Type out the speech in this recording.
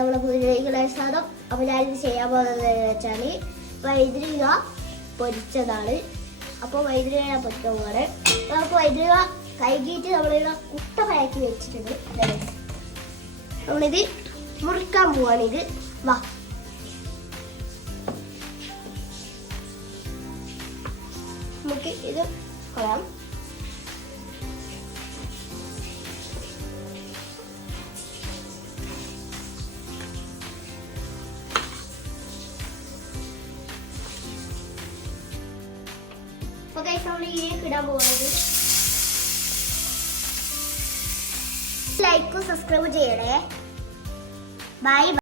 നമ്മളെ പുതിയ സാധനം. അപ്പോൾ ഞാനിത് ചെയ്യാൻ പോകുന്നത് വെച്ചാൽ വൈദ്യുതിക പൊരിച്ചതാണ്. അപ്പോൾ വൈദ്യുതിക ഞാൻ പൊരിക്കാൻ പോകാറ്. നമുക്ക് വൈദ്യുതിക കഴുകിയിട്ട് നമ്മളിവിടെ കുട്ടമയാക്കി വെച്ചിട്ടുണ്ട്. നമ്മളിത് മുറിക്കാൻ പോവാണിത്. വാ, നമുക്ക് ഇത് കളയാം. അപ്പോൾ നമ്മൾ ഇതിലേക്ക് ഇടാൻ പോകുന്നത്. ലൈക്കും സബ്സ്ക്രൈബ് ചെയ്യണേ. ബൈ.